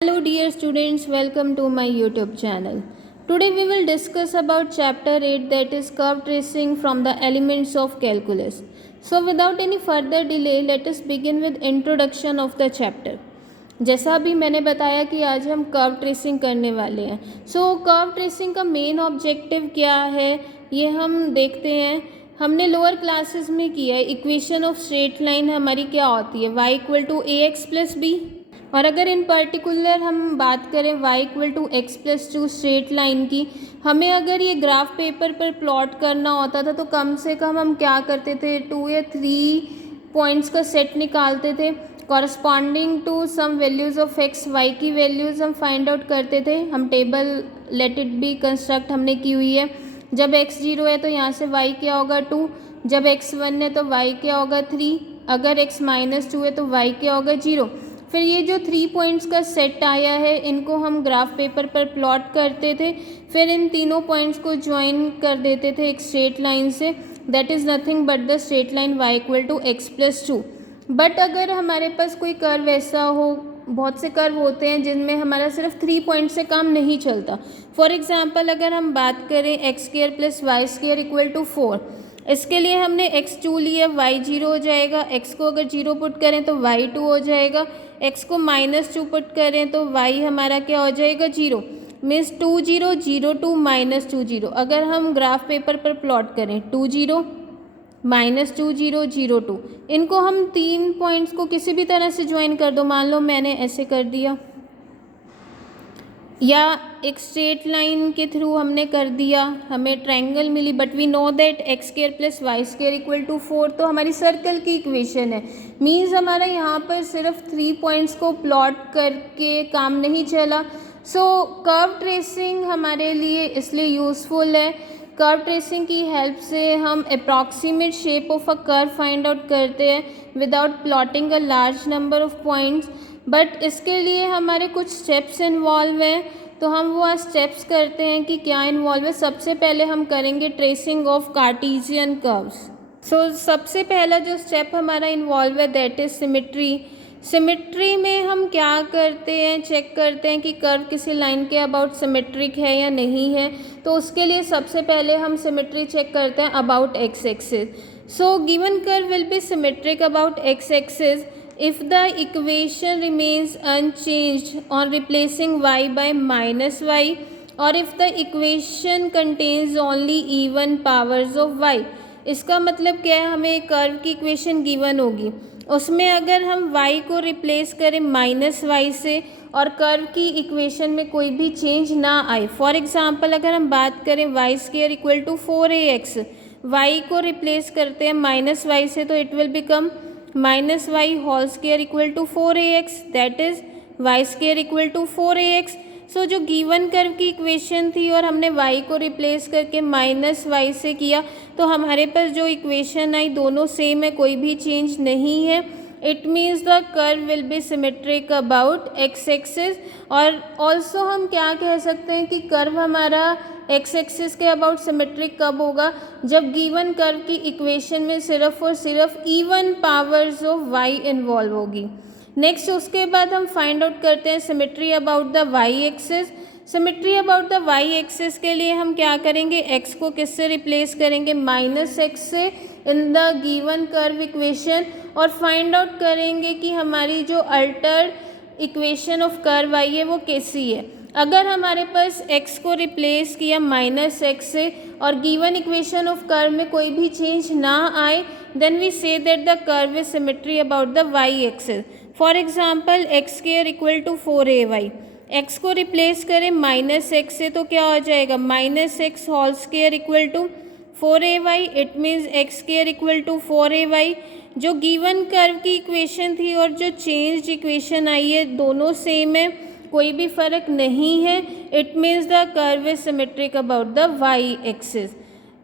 Hello dear students, welcome to my YouTube channel. Today we will discuss about chapter 8, that is curve tracing from the elements of calculus. So without any further delay, let us begin with introduction of the chapter. जैसा अभी मैंने बताया कि आज हम curve tracing करने वाले हैं. कर्व ट्रेसिंग का मेन ऑब्जेक्टिव क्या है ये हम देखते हैं. हमने लोअर क्लासेस में किया है. इक्वेशन ऑफ स्ट्रेट लाइन हमारी क्या होती है, y equal to a x plus b. और अगर इन पर्टिकुलर हम बात करें y equal to x plus two straight line की, हमें अगर ये ग्राफ पेपर पर प्लॉट करना होता था तो कम से कम हम क्या करते थे, 2 या 3 पॉइंट्स का सेट निकालते थे corresponding to some values of x. Y की वैल्यूज़ हम फाइंड आउट करते थे. हम table let it be construct हमने की हुई है. जब x 0 है तो यहाँ से y क्या होगा 2, जब x 1 है तो y क्या होगा 3, अगर x माइनस 2 है तो y क्या होगा 0. फिर ये जो 3 पॉइंट्स का सेट आया है इनको हम ग्राफ पेपर पर प्लॉट करते थे. फिर इन तीनों पॉइंट्स को ज्वाइन कर देते थे एक स्ट्रेट लाइन से, that is nothing but the straight line y equal to x plus 2. But अगर हमारे पास कोई कर्व ऐसा हो, बहुत से कर्व होते हैं जिनमें हमारा सिर्फ 3 पॉइंट से काम नहीं चलता. फॉर एग्जांपल अगर हम बात करें x square plus Y square equal to 4, इसके लिए हमने x2 लिया, y 0 हो जाएगा. x को अगर 0 पुट करें तो y 2 हो जाएगा. x को -2 पुट करें तो y हमारा क्या हो जाएगा 0. मीन्स 2 0 0 2 -2 0. अगर हम ग्राफ पेपर पर प्लॉट करें 2 0 -2 0 0 2, इनको हम 3 पॉइंट्स को किसी भी तरह से ज्वाइन कर दो. मान लो मैंने ऐसे कर दिया या एक स्ट्रेट लाइन के थ्रू हमने कर दिया, हमें ट्रायंगल मिली. But we know that x square plus Y square equal to 4 तो हमारी सर्कल की इक्वेशन है. मीन्स हमारा यहाँ पर सिर्फ 3 पॉइंट्स को प्लॉट करके काम नहीं चला. कर्व ट्रेसिंग हमारे लिए इसलिए यूज़फुल है. कर्व ट्रेसिंग की हेल्प से हम approximate shape of a curve find out करते हैं without plotting a large number of points. But इसके लिए हमारे कुछ स्टेप्स इन्वॉल्व हैं, तो हम वो स्टेप्स करते हैं कि क्या इन्वॉल्व है. सबसे पहले हम करेंगे ट्रेसिंग ऑफ कार्टेशियन कर्व्स. सबसे पहला जो स्टेप हमारा इन्वॉल्व है दैट इज़ सिमेट्री. सिमेट्री में हम क्या करते हैं, चेक करते हैं कि कर्व किसी लाइन के अबाउट सिमेट्रिक है या नहीं है. तो उसके लिए सबसे पहले हम सिमेट्री चेक करते हैं about x axis. Given curve will be symmetric about x axis if the equation remains unchanged on replacing y by minus y, or if the equation contains only even powers of y. इसका मतलब क्या है, हमें curve की equation given होगी, उसमें अगर हम y को रिप्लेस करें माइनस वाई से और कर्व की इक्वेशन में कोई भी चेंज ना आए. फॉर एग्जांपल अगर हम बात करें y square equal to 4ax, y को रिप्लेस करते हैं माइनस वाई से तो it will become minus y whole square equal to 4ax, that is y square equal to 4ax. जो गिवन कर्व की इक्वेशन थी और हमने y को रिप्लेस करके माइनस वाई से किया तो हमारे पास जो इक्वेशन आई दोनों सेम है, कोई भी चेंज नहीं है. It means the curve will be symmetric about x axis. और ऑल्सो हम क्या कह सकते हैं कि कर्व हमारा एक्स एक्सिस के अबाउट सिमेट्रिक कब होगा, जब गिवन कर्व की इक्वेशन में सिर्फ और सिर्फ even powers of y involve होगी. नेक्स्ट उसके बाद हम फाइंड आउट करते हैं symmetry about the y axis. Symmetry about the y axis के लिए हम क्या करेंगे, एक्स को किससे रिप्लेस करेंगे, माइनस एक्स से इन द गिवन कर्व इक्वेशन, और फाइंड आउट करेंगे कि हमारी जो अल्टर्ड इक्वेशन ऑफ कर्व आई है वो कैसी है. अगर हमारे पास x को रिप्लेस किया माइनस एक्स से और गिवन इक्वेशन ऑफ कर्व में कोई भी चेंज ना आए, then we say that the curve is symmetry about the y axis. For example x square equal to 4ay, x को रिप्लेस करें माइनस एक्स से तो क्या हो जाएगा, minus x whole square equal to 4ay. It means x square equal to 4ay. जो given curve की equation थी और जो चेंज्ड इक्वेशन आई है दोनों सेम है, कोई भी फर्क नहीं है. It means the curve is symmetric about the y axis.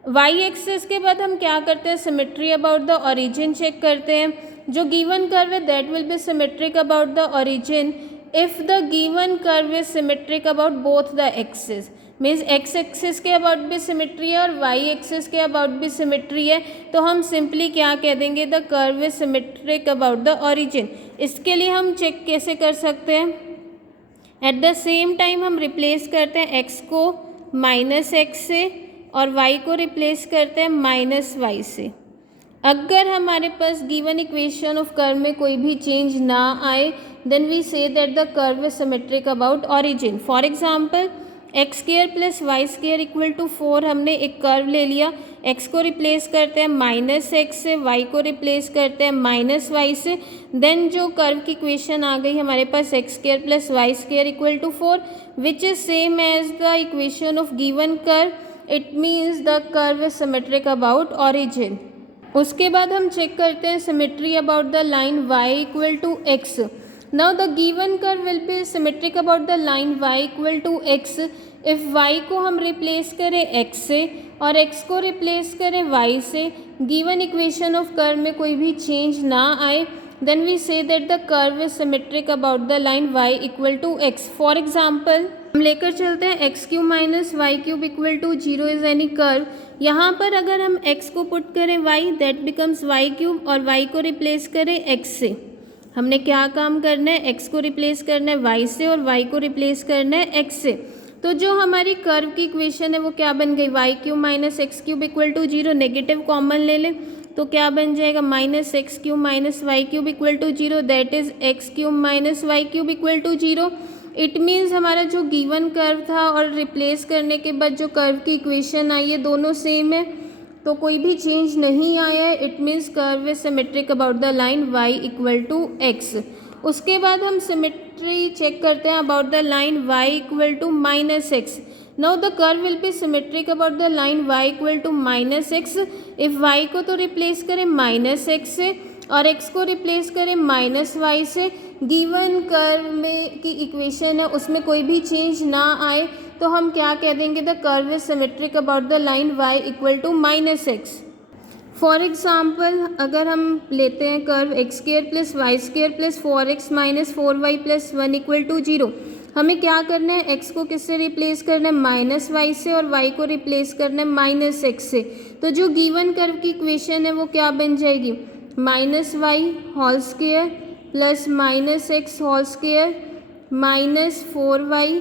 Y axis के बाद हम क्या करते हैं, symmetry about the origin check करते हैं. जो गिवन कर्व है that will be symmetric about the origin if the given curve is symmetric about both the axis. Means x axis के अबाउट भी सिमेट्री है और वाई एक्सिस के about भी सिमेट्री है, तो हम सिंपली क्या कह देंगे, the curve is symmetric about the origin. इसके लिए हम चेक कैसे कर सकते हैं, एट द सेम टाइम हम रिप्लेस करते हैं x को -x से और y को रिप्लेस करते हैं -y से। अगर हमारे पास गिवन इक्वेशन ऑफ कर्व में कोई भी चेंज ना आए then we say that the curve is symmetric about origin. For example x square plus Y square equal to 4 हमने एक कर्व ले लिया, x को रिप्लेस करते हैं -x से, y को रिप्लेस करते हैं -y से, देन जो कर्व की इक्वेशन आ गई हमारे पास X square plus Y square equal to 4 which is same as the equation of given curve, it means the curve is symmetric about origin. उसके बाद हम चेक करते हैं symmetry about the line y equal to x। Now the given curve will be symmetric about the line y equal to x if y को हम replace करें x से और x को रिप्लेस करें y से, गिवन इक्वेशन ऑफ कर्व में कोई भी चेंज ना आए then we say that the curve is symmetric about the line y equal to x। For example हम लेकर चलते हैं x cube minus y cube equal to 0 is any curve. यहाँ पर अगर हम x को पुट करें y that becomes y cube और y को रिप्लेस करें x से। हमने क्या काम करना है, x को रिप्लेस करना है y से और y को रिप्लेस करना है x से। तो जो हमारी कर्व की इक्वेशन है वो क्या बन गई, y cube minus x cube equal to 0, negative common ले लें तो क्या बन जाएगा, minus x cube minus y cube equal to 0 that is x cube minus y cube equal to 0। It means हमारा जो गिवन कर्व था और रिप्लेस करने के बाद जो कर्व की इक्वेशन आई है दोनों सेम है, तो कोई भी चेंज नहीं आया है। It means curve is symmetric about the line y equal to x। उसके बाद हम सिमेट्री चेक करते हैं about the line y equal to -x। Now the curve will be symmetric about the line y equal to -x if y को तो replace करें -x से और x को रिप्लेस करें -y से। गिवन कर्व में की इक्वेशन है उसमें कोई भी चेंज ना आए तो हम क्या कह देंगे, the curve is symmetric about the line y equal to -x। For example अगर हम लेते हैं curve x square plus Y square plus 4x minus 4y plus 1 equal to 0, हमें क्या करना है, x को किससे रिप्लेस करना है, -y से और y को रिप्लेस करना है -x से। तो जो गिवन कर्व की इक्वेशन है वो क्या बन जाएगी, -y whole square plus -x whole square minus 4y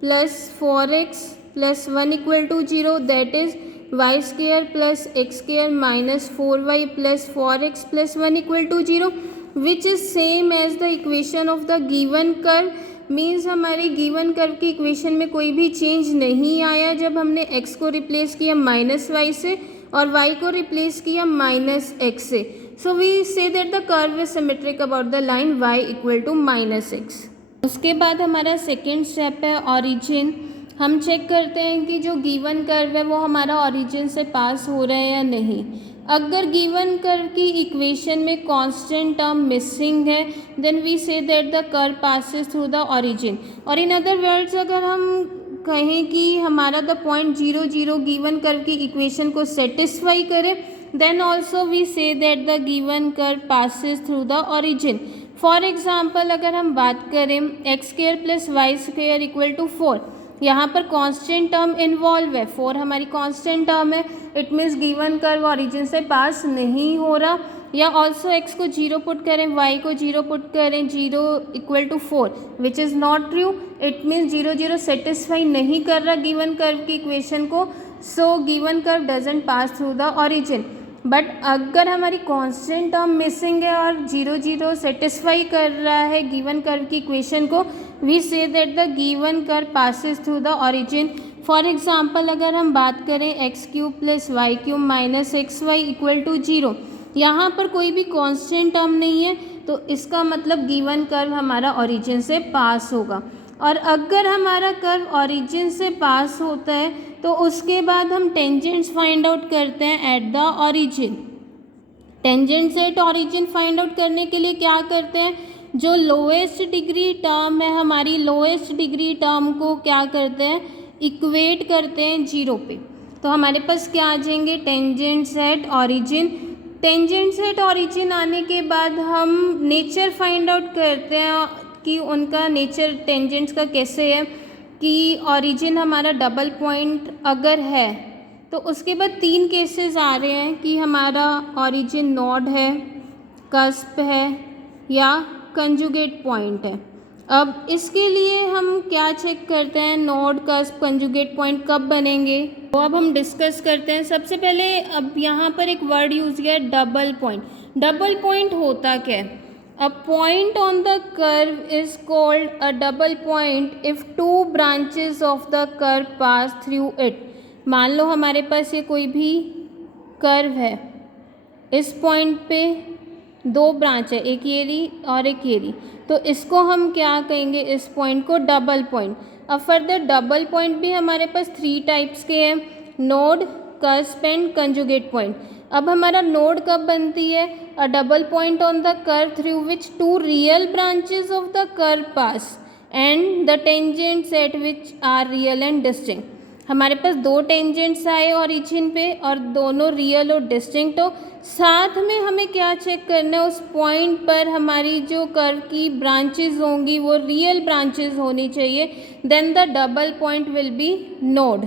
plus 4x plus 1 equal to 0 that is y square plus x square minus 4y plus 4x plus 1 equal to 0 which is same as the equation of the given curve. Means हमारी given curve की equation में कोई भी change नहीं आया जब हमने x को रिप्लेस किया -y से और y को रिप्लेस किया -x से। So we say that the curve is symmetric about the line y equal to -x। उसके बाद हमारा सेकेंड स्टेप है ऑरिजिन। हम चेक करते हैं कि जो गिवन कर्व है वो हमारा ऑरिजिन से पास हो रहा है या नहीं। अगर गिवन कर्व की इक्वेशन में कांस्टेंट टर्म मिसिंग है then we say that the curve passes through the origin. और इन अदर वर्ड्स अगर हम कहें कि हमारा द पॉइंट 0 0 गिवन कर्व की इक्वेशन को सेटिस्फाई करे then also we say that the given curve passes through the origin. For example अगर हम बात करें x square plus Y square equal to 4, यहाँ पर कांस्टेंट टर्म इन्वॉल्व है, 4 हमारी कांस्टेंट टर्म है, it means given curve origin से पास नहीं हो रहा। या ऑल्सो x को 0 पुट करें, y को 0 पुट करें, 0 equal to 4 which is not true. It means 0 0 satisfy नहीं कर रहा गिवन कर्व की इक्वेशन को, so given curve doesn't pass through the origin. But अगर हमारी कांस्टेंट टर्म मिसिंग है और 0 0 सेटिस्फाई कर रहा है गिवन कर्व की इक्वेशन को, we say that the given curve passes through the origin. For example अगर हम बात करें x cube plus y cube minus x y equal to 0, यहाँ पर कोई भी कांस्टेंट टर्म नहीं है तो इसका मतलब गिवन कर्व हमारा ऑरिजिन से पास होगा। और अगर हमारा कर्व ऑरिजिन से पास होता है तो उसके बाद हम टेंजेंट्स फाइंड आउट करते हैं at the origin. Tangents at origin find out करने के लिए क्या करते हैं, जो लोएस्ट डिग्री टर्म है हमारी लोएस्ट डिग्री टर्म को क्या करते हैं, इक्वेट करते हैं 0 पे। तो हमारे पास क्या आ जाएंगे, tangents at origin. Tangents at origin आने के बाद हम नेचर फाइंड आउट करते हैं कि उनका नेचर टेंजेंट्स का कैसे है, कि ऑरिजिन हमारा डबल पॉइंट अगर है तो उसके बाद 3 केसेस आ रहे हैं कि हमारा ऑरिजिन नोड है, कस्प है या कंजुगेट पॉइंट है। अब इसके लिए हम क्या चेक करते हैं, नोड कस्प कंजुगेट पॉइंट कब बनेंगे, तो अब हम डिस्कस करते हैं। सबसे पहले अब यहाँ पर एक वर्ड यूज़ किया है, डबल पॉइंट। डबल पॉइंट होता क्या है? A point on the curve is called a double point if two branches of the curve pass through it. मान लो हमारे पास ये कोई भी कर्व है, इस पॉइंट पे दो ब्रांच है, एक ये ली और एक ये ली, तो इसको हम क्या कहेंगे, इस पॉइंट को डबल पॉइंट। अब फर्दर डबल पॉइंट भी हमारे पास 3 टाइप्स के हैं, node, cusp and conjugate point. अब हमारा नोड कब बनती है, a double point on the curve through which 2 real branches of the curve pass and the tangents at which are real and distinct. हमारे पास 2 टेंजेंट्स आए ओरिजिन पे और दोनों रियल और डिस्टिंक्ट हो। साथ में हमें क्या चेक करना है, उस पॉइंट पर हमारी जो कर्व की ब्रांचेस होंगी वो रियल ब्रांचेस होनी चाहिए, then the double point will be node.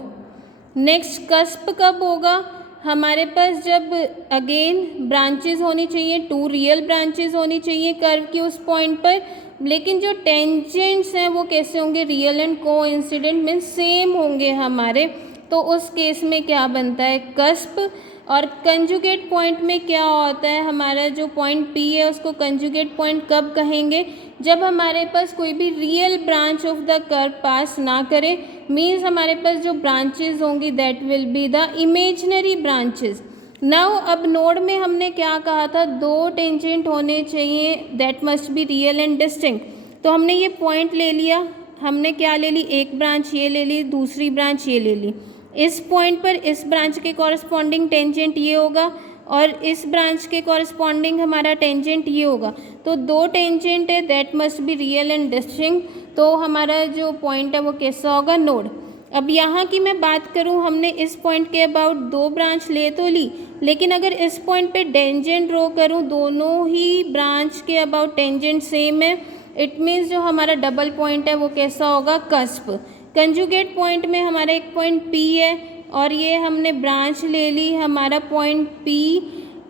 Next cusp कब होगा, हमारे पास जब अगेन ब्रांचेस होनी चाहिए, 2 रियल ब्रांचेस होनी चाहिए कर्व की उस पॉइंट पर, लेकिन जो टेंजेंट्स हैं वो कैसे होंगे, real and coincident means same होंगे हमारे, तो उस केस में क्या बनता है, कस्प। और कंजुगेट पॉइंट में क्या होता है, हमारा जो पॉइंट P है उसको कंजुगेट पॉइंट कब कहेंगे, जब हमारे पास कोई भी real branch of the curve pass ना करे, मीन्स हमारे पास जो ब्रांचेस होंगी that will be the imaginary branches. Now अब नोड में हमने क्या कहा था, 2 टेंजेंट होने चाहिए, that must be real and distinct. तो हमने ये पॉइंट ले लिया, हमने क्या ले ली, एक ब्रांच ये ले ली, दूसरी ब्रांच ये ले ली। इस पॉइंट पर इस ब्रांच के कॉरस्पॉन्डिंग टेंजेंट ये होगा और इस ब्रांच के कॉरस्पॉन्डिंग हमारा टेंजेंट ये होगा, तो 2 टेंजेंट है, that must be real and distinct, तो हमारा जो पॉइंट है वो कैसा होगा, नोड। अब यहाँ की मैं बात करूँ, हमने इस पॉइंट के अबाउट 2 ब्रांच ले तो ली, लेकिन अगर इस पॉइंट पे टेंजेंट ड्रॉ करूँ, दोनों ही ब्रांच के अबाउट टेंजेंट सेम है, इट मीन्स जो हमारा डबल पॉइंट है वो कैसा होगा, कस्प। कंजुगेट पॉइंट में हमारा एक पॉइंट P है और ये हमने ब्रांच ले ली, हमारा पॉइंट P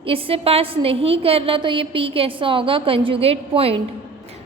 इससे पास नहीं कर रहा, तो ये P कैसा होगा, कंजुगेट पॉइंट।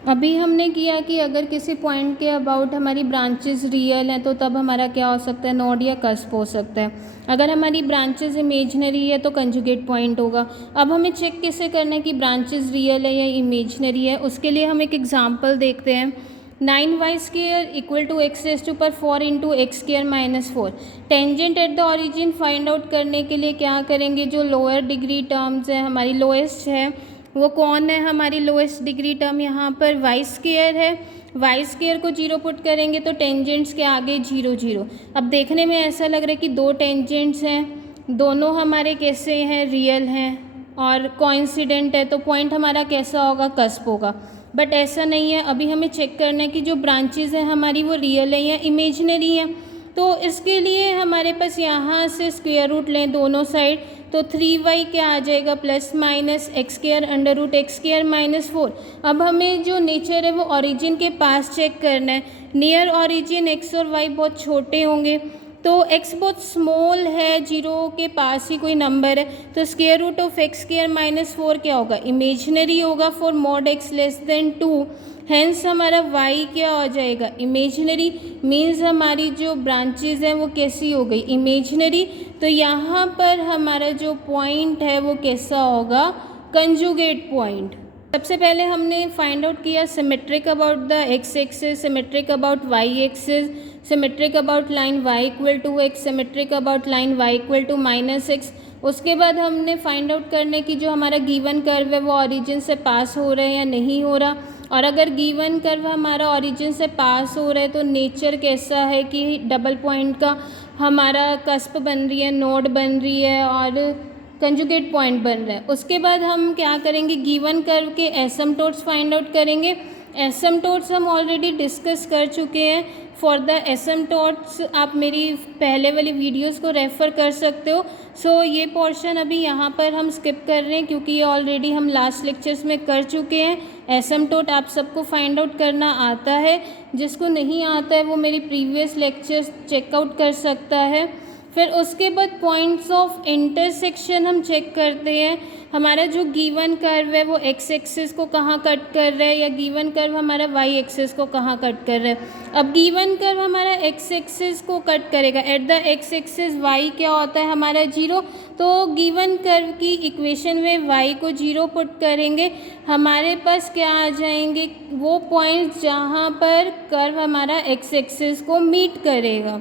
अभी हमने किया कि अगर किसी पॉइंट के अबाउट हमारी ब्रांचेस रियल हैं तो तब हमारा क्या हो सकता है, नोड या कस्प हो सकता है। अगर हमारी ब्रांचेस इमेजिनरी है तो कंजुगेट पॉइंट होगा। अब हमें चेक कैसे करना है कि ब्रांचेस रियल है या इमेजिनरी है, उसके लिए हम एक एग्जांपल देखते हैं। 9y² equal to x raise to power 4 into x² - 4। Tangent at the origin find out करने के लिए क्या करेंगे, जो लोअर डिग्री टर्म्स है, हमारी लोएस्ट है, वो कौन है, हमारी लोएस्ट डिग्री टर्म यहाँ पर y² है। y² को 0 पुट करेंगे तो टेंजेंट्स के आगे 0 0। अब देखने में ऐसा लग रहा है कि 2 टेंजेंट्स हैं, दोनों हमारे कैसे हैं, रियल हैं और कोइंसिडेंट है, तो पॉइंट हमारा कैसा होगा, कस्प होगा। बट ऐसा नहीं है, अभी हमें चेक करना है कि जो ब्रांचेस हैं हमारी वो रियल है या इमेजिनरी हैं। तो इसके लिए हमारे पास यहाँ से स्क्वायर रूट लें दोनों साइड, तो 3y क्या आ जाएगा, plus minus x² under root x² - 4। अब हमें जो नेचर है वो ओरिजिन के पास चेक करना है, नियर ओरिजिन x और y बहुत छोटे होंगे, तो x बहुत स्मॉल है, 0 के पास ही कोई नंबर है, तो स्क्वायर रूट ऑफ x² - 4 क्या होगा, इमेजिनरी होगा for mod x less than 2। Hence हमारा y क्या हो जाएगा, इमेजिनरी, मीन्स हमारी जो ब्रांचेज हैं वो कैसी हो गई, इमेजिनरी। तो यहाँ पर हमारा जो पॉइंट है वो कैसा होगा, कंजुगेट पॉइंट। सबसे पहले हमने फाइंड आउट किया symmetric about the x axis, symmetric about y axis, symmetric about line y equal to x, symmetric about line y equal to -x। उसके बाद हमने फाइंड आउट करने की जो हमारा गिवन कर्व है वो ओरिजिन से पास हो रहा है या नहीं हो रहा, और अगर गिवन कर्व हमारा ओरिजिन से पास हो रहा है तो नेचर कैसा है कि डबल पॉइंट का हमारा कस्प बन रही है, नोड बन रही है और कंजुगेट पॉइंट बन रहा है। उसके बाद हम क्या करेंगे, गिवन कर्व के एसिम्पटोट्स फाइंड आउट करेंगे। एसिम्पटोट्स हम ऑलरेडी डिस्कस कर चुके हैं, फॉर द एसिम्पटोट्स आप मेरी पहले वाली वीडियोस को रेफ़र कर सकते हो। सो ये पोर्शन अभी यहाँ पर हम स्किप कर रहे हैं क्योंकि ये ऑलरेडी हम लास्ट लेक्चर्स में कर चुके हैं। एसिम्पटोट आप सबको फाइंड आउट करना आता है, जिसको नहीं आता है वो मेरी प्रीवियस लेक्चर्स चेकआउट कर सकता है। फिर उसके बाद पॉइंट्स ऑफ इंटरसेक्शन हम चेक करते हैं। हमारा जो गिवन कर्व है वो एक्स एक्सिस को कहाँ कट कर रहा है, या गिवन कर्व हमारा वाई एक्सिस को कहाँ कट कर रहा है। अब गिवन कर्व हमारा एक्स एक्सिस को कट करेगा, at the x axis y क्या होता है हमारा 0, तो गिवन कर्व की इक्वेशन में वाई को 0 पुट करेंगे, हमारे पास क्या आ जाएंगे वो पॉइंट्स जहाँ पर कर्व हमारा एक्स एक्सिस को मीट करेगा।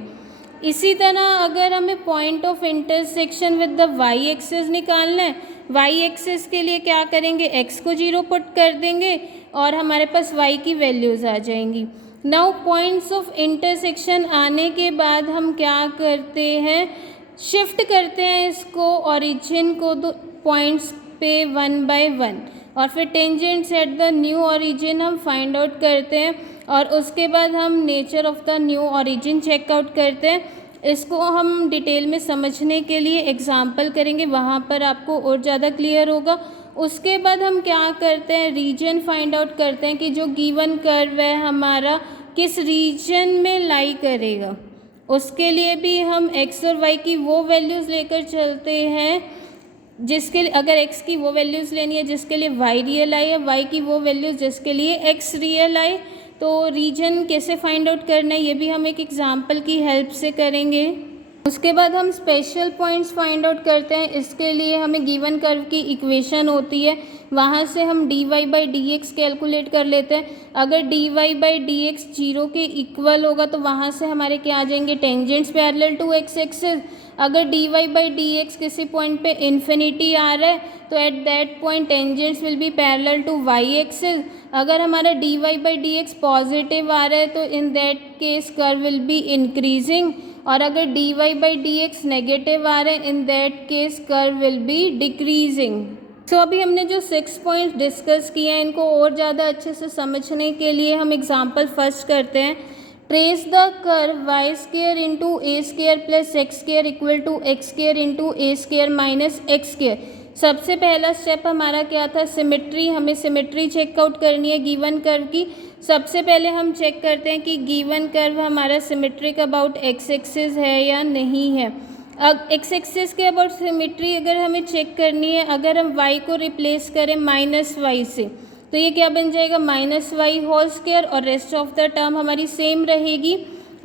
इसी तरह अगर हमें point of intersection with the y axis निकालना है, वाई एक्सिस के लिए क्या करेंगे, एक्स को 0 पुट कर देंगे और हमारे पास वाई की वैल्यूज़ आ जाएंगी। नाउ पॉइंट्स ऑफ इंटरसेक्शन आने के बाद हम क्या करते हैं, शिफ्ट करते हैं इसको ओरिजिन को दो पॉइंट्स पे 1 by 1, और फिर tangents at the new origin हम फाइंड आउट करते हैं, और उसके बाद हम nature of the new origin check out करते हैं। इसको हम डिटेल में समझने के लिए एग्जाम्पल करेंगे, वहाँ पर आपको और ज़्यादा क्लियर होगा। उसके बाद हम क्या करते हैं, रीजन फाइंड आउट करते हैं कि जो गिवन कर्व है हमारा किस रीजन में लाई करेगा। उसके लिए भी हम एक्स और वाई की वो वैल्यूज़ लेकर चलते हैं जिसके लिए, अगर x की वो वैल्यूज़ लेनी है जिसके लिए y रियल आई है, y की वो वैल्यूज़ जिसके लिए x रियल आई। तो रीजन कैसे फाइंड आउट करना है ये भी हम एक एग्जांपल की हेल्प से करेंगे। उसके बाद हम स्पेशल पॉइंट्स फाइंड आउट करते हैं। इसके लिए हमें गिवन कर्व की इक्वेशन होती है, वहाँ से हम dy by D x calculate कर लेते हैं। अगर dy बाई डी एक्स 0 के इक्वल होगा तो वहाँ से हमारे क्या आ जाएंगे, tangents parallel to x axis. अगर dy बाई डी एक्स किसी पॉइंट पे इन्फिनिटी आ रहा है तो at that point tangents will be parallel to Y axis. अगर हमारा dy by D X positive आ रहा है तो in that case curve will be increasing, और अगर dy by D X negative आ रहे हैं in that case curve will be decreasing. So अभी हमने जो 6 पॉइंट्स डिस्कस किए हैं इनको और ज़्यादा अच्छे से समझने के लिए हम एग्जांपल फर्स्ट करते हैं। Trace the curve y square into a square plus x square equal to x square into a square minus x square. सबसे पहला स्टेप हमारा क्या था, सिमेट्री। हमें सिमेट्री चेकआउट करनी है गिवन कर्व की। सबसे पहले हम चेक करते हैं कि गिवन कर्व हमारा सिमेट्रिक अबाउट एक्स एक्सिस है या नहीं है। अब एक्स एक्सिस के अबाउट सिमेट्री अगर हमें चेक करनी है, अगर हम y को रिप्लेस करें माइनस वाई से तो ये क्या बन जाएगा, माइनस वाई होल स्क्वायर, और रेस्ट ऑफ द टर्म हमारी सेम रहेगी।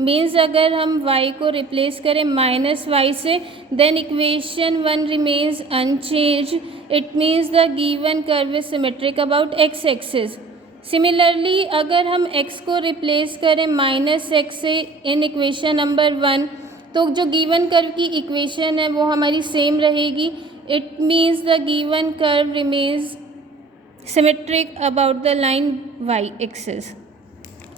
मीन्स अगर हम y को रिप्लेस करें माइनस वाई से then equation 1 remains unchanged. It means the given curve is symmetric about x axis. Similarly अगर हम x को रिप्लेस करें माइनस एक्स से इन इक्वेशन नंबर 1 तो जो गिवन कर्व की इक्वेशन है वो हमारी सेम रहेगी। It means the given curve remains symmetric about the line y axis.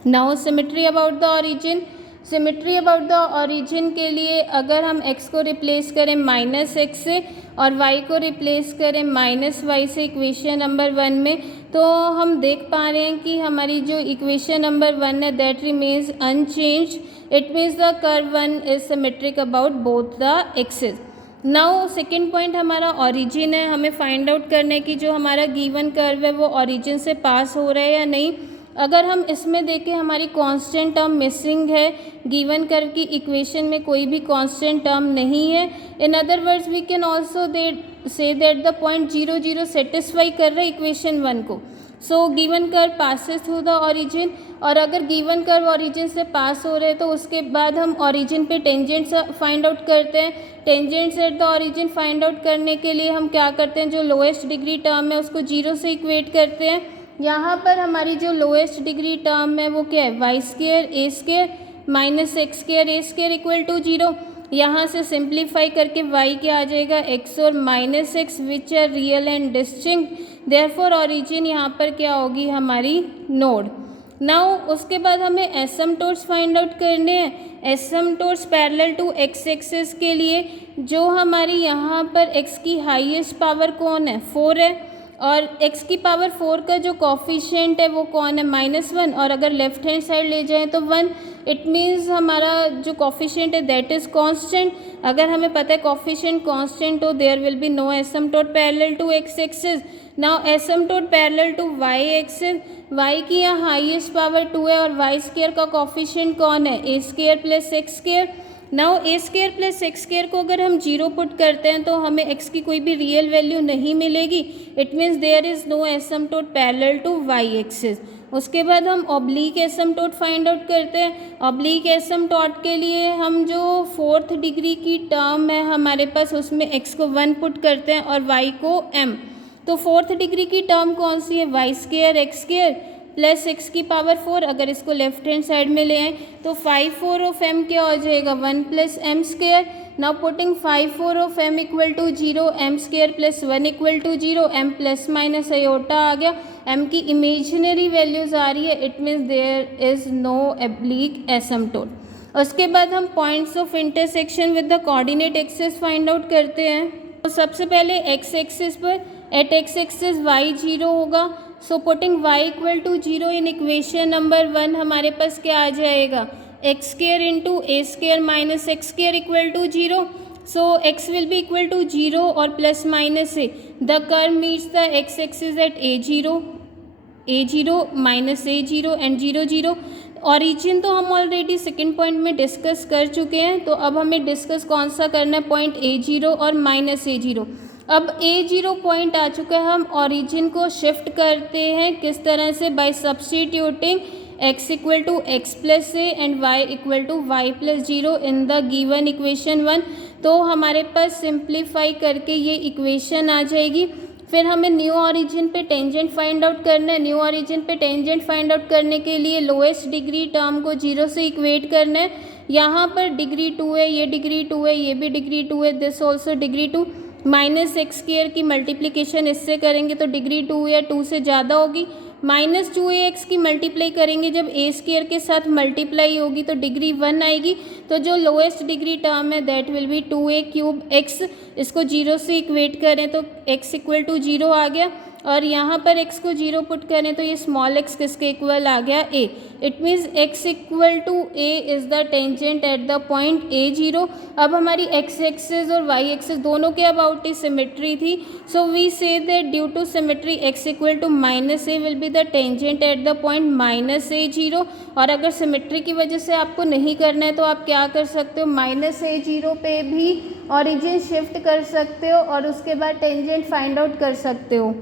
Now symmetry about the origin. Symmetry about the origin के लिए अगर हम x को रिप्लेस करें माइनस एक्स से और y को रिप्लेस करें माइनस वाई से इक्वेशन नंबर 1 में, तो हम देख पा रहे हैं कि हमारी जो इक्वेशन नंबर 1 है that remains unchanged. It means the curve 1 is symmetric about both the axis. Now second point हमारा ऑरिजिन है। हमें फाइंड आउट करने की जो हमारा गिवन कर्व है वो ऑरिजिन से पास हो रहा है या नहीं। अगर हम इसमें देखें हमारी कांस्टेंट टर्म मिसिंग है, गिवन कर्व की इक्वेशन में कोई भी कांस्टेंट टर्म नहीं है। In other words we can also say that the point 0 0 satisfy कर रहा है इक्वेशन 1 को। So given curve passes through the origin, और अगर गिवन कर्व ऑरिजिन से पास हो रहे हैं तो उसके बाद हम ऑरिजिन पे टेंजेंट्स फाइंड आउट करते हैं। Tangents at the origin find out करने के लिए हम क्या करते हैं, जो लोएस्ट डिग्री टर्म है उसको 0 से इक्वेट करते हैं। यहाँ पर हमारी जो लोएस्ट डिग्री टर्म है वो क्या है, y square a square minus x square a square equal to 0। यहाँ से सिंप्लीफाई करके y क्या आ जाएगा, x और minus x which are real and distinct. Therefore origin यहाँ पर क्या होगी, हमारी नोड। नाउ उसके बाद हमें एसिम्पटोट्स फाइंड आउट करने हैं। एसिम्पटोट्स पैरेलल टू एक्स एक्सिस के लिए जो हमारी यहाँ पर x की हाईएस्ट पावर कौन है, 4 है, और x की पावर 4 का जो कॉफिशिएंट है वो कौन है, -1, और अगर लेफ्ट हैंड साइड ले जाएं तो 1। इट मीन्स हमारा जो कॉफिशिएंट है दैट इज़ कांस्टेंट। अगर हमें पता है कॉफिशिएंट कांस्टेंट तो there will be no asymptote parallel to x axis. Now asymptote parallel to Y axis, y की यहाँ हाईएस्ट पावर 2 है और वाई स्क्वायर का कॉफिशिएंट कौन है, A square plus x square. Now A square plus x square को अगर हम 0 पुट करते हैं तो हमें x की कोई भी रियल वैल्यू नहीं मिलेगी. It means there is no asymptote parallel to Y axis. उसके बाद हम ऑब्लिक एसिम्पटोट फाइंड आउट करते हैं. ऑब्लिक एसिम्पटोट के लिए हम जो 4th डिग्री की टर्म है हमारे पास उसमें x को 1 पुट करते हैं और y को m. तो 4th डिग्री की टर्म कौन सी है? Y square x square plus x की पावर 4. अगर इसको लेफ्ट हैंड साइड में ले आए तो 5/4 ऑफ m क्या हो जाएगा? 1 plus M square. Now putting 5/4 of m equal to 0, M square plus 1 equal to 0, m plus minus iota आ गया. m की इमेजिनरी वैल्यूज आ रही है. It means there is no oblique asymptote. उसके बाद हम points of intersection with the coordinate axis find out करते हैं. तो सबसे पहले एक्स एक्सिस पर एट एक्स एक्सिस y 0 होगा. So putting y equal to 0 in equation number 1 हमारे पास क्या आ जाएगा? X square into a square minus x square equal to 0. So x will be equal to 0 और plus minus a. The curve meets the x axis at a0 minus a0 and 0 0. Origin तो हम already second point में discuss कर चुके हैं. तो अब हमें डिस्कस कौन सा करना है? पॉइंट a0 और माइनस a0. अब a0 पॉइंट आ चुका है. हम ऑरिजिन को शिफ्ट करते हैं किस तरह से? By substituting x equal to x plus a and y equal to y plus 0 in the given equation 1. तो हमारे पास सिंप्लीफाई करके ये इक्वेशन आ जाएगी. फिर हमें न्यू ऑरिजिन पे टेंजेंट फाइंड आउट करना है. न्यू ऑरिजिन पे टेंजेंट फाइंड आउट करने के लिए लोएस्ट डिग्री टर्म को 0 से इक्वेट करना है. यहाँ पर डिग्री 2 है, ये डिग्री 2 है, ये भी डिग्री 2 है, this also degree 2. Minus x square की मल्टीप्लिकेशन इससे करेंगे तो डिग्री 2 या 2 से ज़्यादा होगी. माइनस 2ax की मल्टीप्लाई करेंगे जब ए स्क्वायर के साथ मल्टीप्लाई होगी तो डिग्री 1 आएगी. तो जो लोएस्ट डिग्री टर्म है that will B 2a cube x. इसको 0 से इक्वेट करें तो x इक्वल टू 0 आ गया. और यहाँ पर x को 0 पुट करें तो ये स्मॉल x किसके इक्वल आ गया? a. It means x equal to a is the tangent at the point a0. अब हमारी x एक्सिस और y एक्सिस दोनों के अबाउट ही सिमेट्री थी. So we say that due to symmetry x equal to minus a will be the tangent at the point minus a0. और अगर symmetry की वजह से आपको नहीं करना है तो आप क्या कर सकते हो? माइनस a0 पे भी ऑरिजिन शिफ्ट कर सकते हो और उसके बाद टेंजेंट फाइंड आउट कर सकते हो.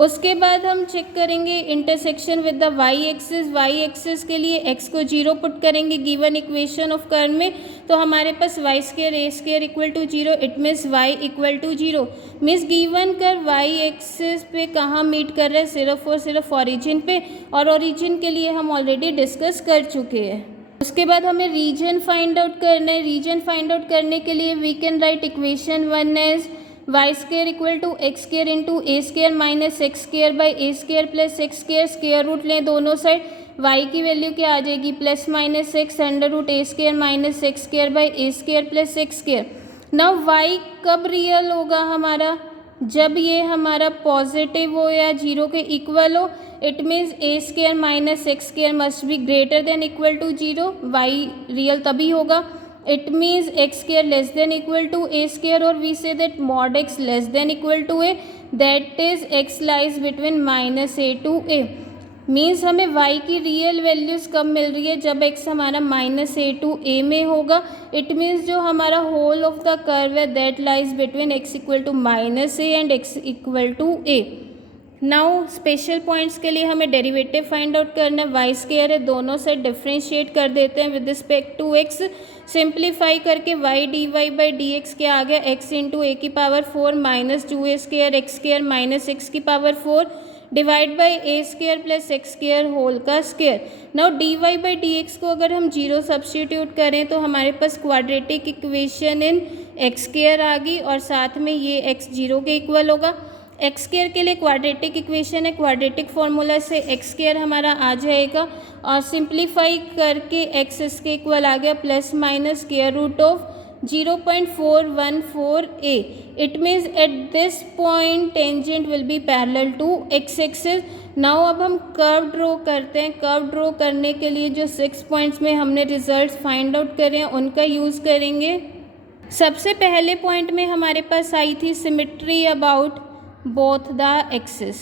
उसके बाद हम चेक करेंगे intersection with the y axis. Y axis के लिए x को 0 पुट करेंगे गिवन इक्वेशन ऑफ कर्व में. तो हमारे पास Y square A square equal to 0. It means y equal to 0. Means given curve Y axis पे कहाँ मीट कर रहा है? सिर्फ और सिर्फ ऑरिजिन पे. और ऑरिजिन के लिए हम ऑलरेडी डिस्कस कर चुके हैं. उसके बाद हमें रीजन फाइंड आउट करना है. रीजन फाइंड आउट करने के लिए we can write equation 1 as y square equal to x square into a square minus x square by A square plus x square. Square root लें दोनों side. y की value क्या आ जाएगी? Plus minus x under root a square minus x square by A square plus x square. Now y कब real होगा हमारा? जब ये हमारा पॉजिटिव हो या 0 के इक्वल हो. It means a square minus x square must be greater than equal to 0. y real तभी होगा. It means x square less than equal to a square, or we say that mod x less than equal to a, that is x lies between minus a to a. Means हमें y की real values कब मिल रही है? जब x हमारा minus a to a में होगा. It means जो हमारा होल ऑफ द कर्व है that lies between x equal to minus a and x equal to a. Now special points के लिए हमें डेरिवेटिव फाइंड आउट करना है. वाई स्क्वायर है, दोनों साइड डिफ्रेंशिएट कर देते हैं with respect to X. Simplify करके Y D Y by D X क्या आ गया? एक्स इंटू ए की power 4 minus 2a square x square minus X की power 4 divide by A square plus x square whole का square. Now D Y by D X को अगर हम 0 substitute करें तो हमारे पास quadratic equation in X square आ गई और साथ में ये एक्स 0 के इक्वल होगा. एक्स स्क्वायर के लिए क्वाड्रेटिक इक्वेशन है. क्वाड्रेटिक फार्मूला से एक्स स्क्वायर हमारा आ जाएगा और सिंप्लीफाई करके एक्स इसके इक्वल आ गया plus minus square root of 0.414a. It means at this point tangent will be parallel to x axis. Now अब हम कर्व ड्रॉ करते हैं. कर्व ड्रॉ करने के लिए जो 6 पॉइंट्स में हमने रिजल्ट्स फाइंड आउट करे हैं उनका यूज़ करेंगे. सबसे पहले पॉइंट में हमारे पास आई थी symmetry about both the axis.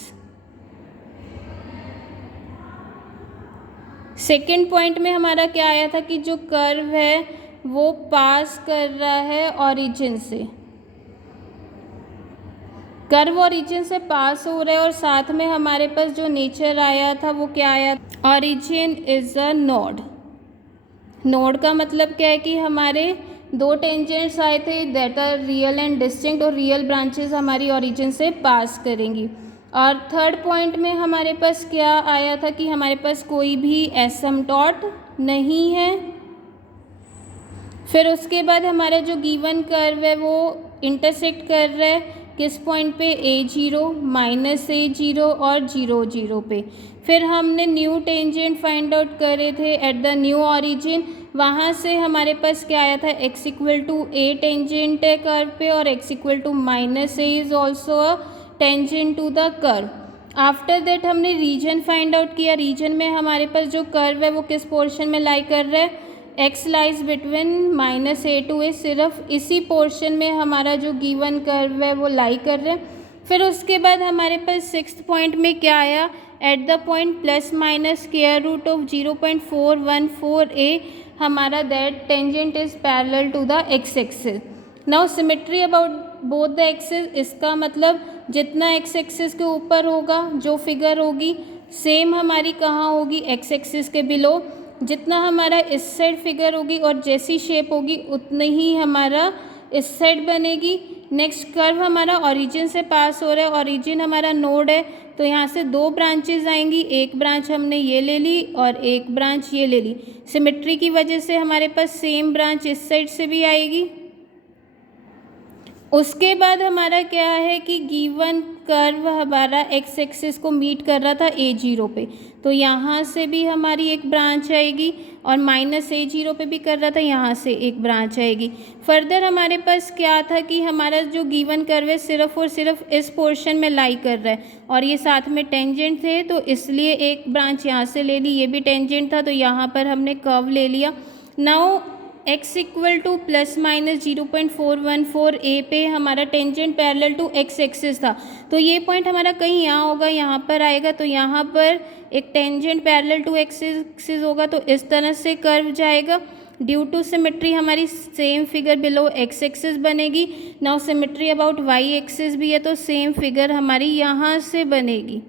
Second point में हमारा क्या आया था कि जो कर्व है वो पास कर रहा है ओरिजिन से, कर्व ओरिजिन से पास हो रहा है, और साथ में हमारे पास जो नेचर आया था वो क्या आया, origin is a node. Node का मतलब क्या है कि हमारे दो टेंजेंट्स आए थे that are real and distinct, और रियल ब्रांचेस हमारी ओरिजिन से पास करेंगी। और थर्ड पॉइंट में हमारे पास क्या आया था कि हमारे पास कोई भी एसिम्पटोट नहीं है। फिर उसके बाद हमारा जो गिवन कर्व है वो इंटरसेक्ट कर रहा है किस पॉइंट पे, A0, -A0 और 0 0 पे। फिर हमने न्यू टेंजेंट फाइंड आउट करे थे एट द न्यू ओरिजिन, वहाँ से हमारे पास क्या आया था, x = a टेंजेंट है कर्व पे, और x = -a is also a tangent to the curve. After that हमने रीजन फाइंड आउट किया। रीजन में हमारे पास जो कर्व है वो किस पोर्शन में लाई कर रहा है, x lies between -a to a, सिर्फ इसी पोर्शन में हमारा जो गिवन कर्व है वो लाई कर रहे हैं। फिर उसके बाद हमारे पास सिक्स्थ पॉइंट में क्या आया, एट द पॉइंट +- (√ 0.414a हमारा that tangent is parallel to the x axis. Now symmetry about both the axis, इसका मतलब जितना x एक्सिस के ऊपर होगा जो फिगर होगी सेम हमारी कहाँ होगी, x एक्सिस के बिलो। जितना हमारा इस साइड फिगर होगी और जैसी शेप होगी उतनी ही हमारा इस साइड बनेगी। नेक्स्ट कर्व हमारा ओरिजिन से पास हो रहा है, ओरिजिन हमारा नोड है, तो यहाँ से दो ब्रांचेज आएंगी, एक ब्रांच हमने ये ले ली और एक ब्रांच ये ले ली। सिमेट्री की वजह से हमारे पास सेम ब्रांच इस साइड से भी आएगी। उसके बाद हमारा क्या है कि गिवन कर्व हमारा एक्स एक्सिस को मीट कर रहा था A0 पे, तो यहाँ से भी हमारी एक ब्रांच आएगी, और -A0 पे भी कर रहा था, यहाँ से एक ब्रांच आएगी। फर्दर हमारे पास क्या था कि हमारा जो गिवन कर्व है सिर्फ और सिर्फ इस पोर्शन में लाई कर रहा है, और ये साथ में टेंजेंट थे तो इसलिए एक ब्रांच यहाँ से ले ली, ये भी टेंजेंट था तो यहाँ पर हमने कर्व ले लिया। नाउ x = +-0.414a पे हमारा tangent parallel to x axis था, तो ये पॉइंट हमारा कहीं यहाँ होगा, यहाँ पर आएगा, तो यहाँ पर एक tangent parallel to x axis होगा, तो इस तरह से कर्व जाएगा। ड्यू टू सिमेट्री हमारी same figure below x axis बनेगी। Now symmetry about y axis भी है, तो सेम फिगर हमारी यहाँ से बनेगी।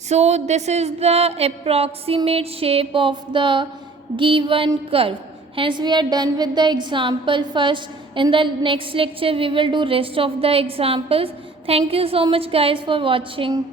So this is the approximate shape of the given curve. Hence we are done with the example first. In the next lecture we will do rest of the examples. Thank you so much guys for watching.